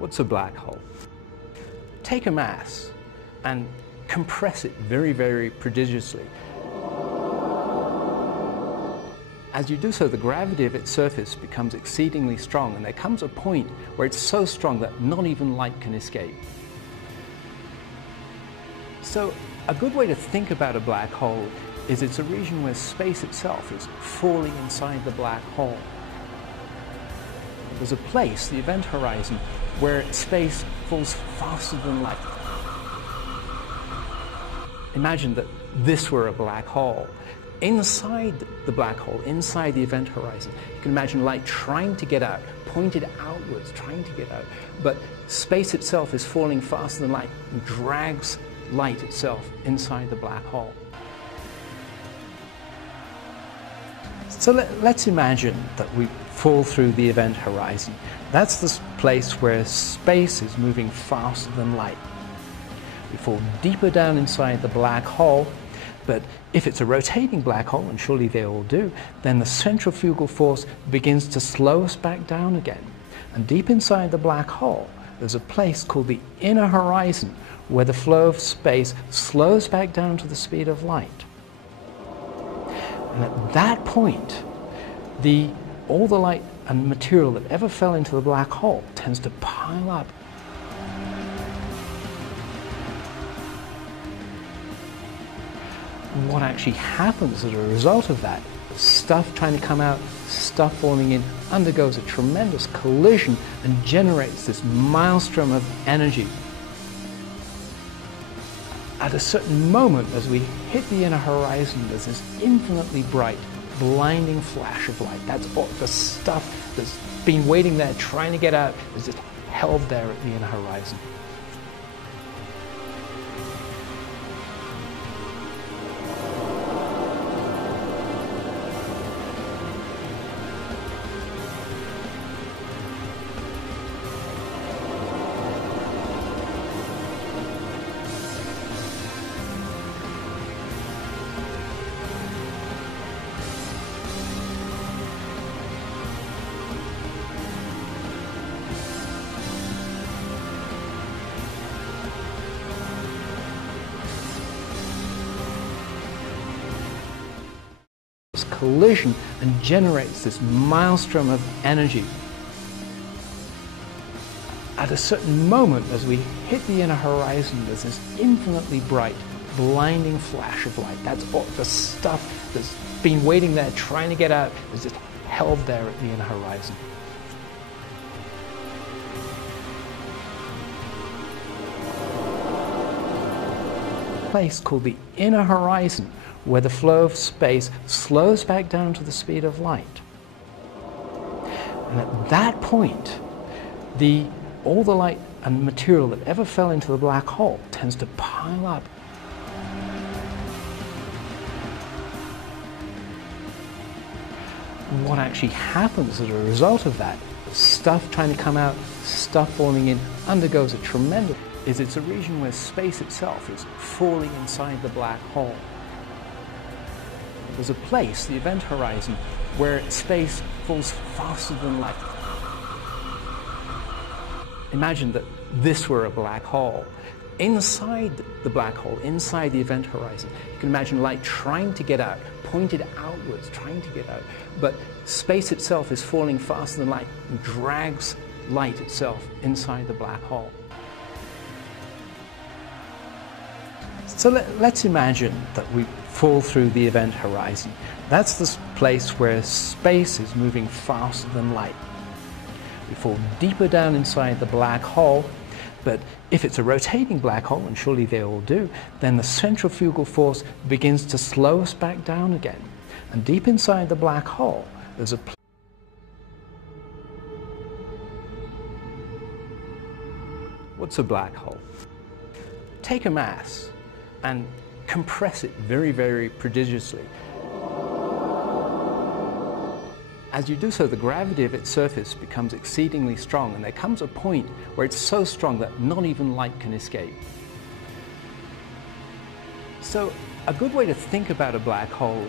What's a black hole? Take a mass and compress it very, very prodigiously. As you do so, the gravity of its surface becomes exceedingly strong, and there comes a point where it's so strong that not even light can escape. So, a good way to think about a black hole is it's a region where space itself is falling inside the black hole. There's a place, the event horizon, where space falls faster than light. Imagine that this were a black hole. Inside the black hole, inside the event horizon, you can imagine light trying to get out, pointed outwards, trying to get out. But space itself is falling faster than light and drags light itself inside the black hole. So let's imagine that we fall through the event horizon. That's the place where space is moving faster than light. We fall deeper down inside the black hole, but if it's a rotating black hole, and surely they all do, then the centrifugal force begins to slow us back down again. And deep inside the black hole, there's a place called the inner horizon, where the flow of space slows back down to the speed of light. And at that point, all the light and material that ever fell into the black hole tends to pile up. What actually happens as a result of that, stuff trying to come out, stuff falling in, undergoes a tremendous collision and generates this maelstrom of energy. At a certain moment, as we hit the inner horizon, there's this infinitely bright, blinding flash of light. That's all the stuff that's been waiting there, trying to get out, is just held there at the inner horizon. Collision and generates this maelstrom of energy. At a certain moment, as we hit the inner horizon, there's this infinitely bright, blinding flash of light. That's all the stuff that's been waiting there, trying to get out, is just held there at the inner horizon. Place called the inner horizon, where the flow of space slows back down to the speed of light. And at that point, all the light and material that ever fell into the black hole tends to pile up. What actually happens as a result of that, stuff trying to come out, stuff falling in, undergoes a tremendous, it's a region where space itself is falling inside the black hole. There's a place, the event horizon, where space falls faster than light. Imagine that this were a black hole. Inside the black hole, inside the event horizon, you can imagine light trying to get out, pointed outwards, trying to get out. But space itself is falling faster than light and drags light itself inside the black hole. So let's imagine that we fall through the event horizon. That's the place where space is moving faster than light. We fall deeper down inside the black hole, but if it's a rotating black hole, and surely they all do, then the centrifugal force begins to slow us back down again. And deep inside the black hole, there's a What's a black hole? Take a mass and compress it very, very prodigiously. As you do so, the gravity of its surface becomes exceedingly strong, and there comes a point where it's so strong that not even light can escape. So, a good way to think about a black hole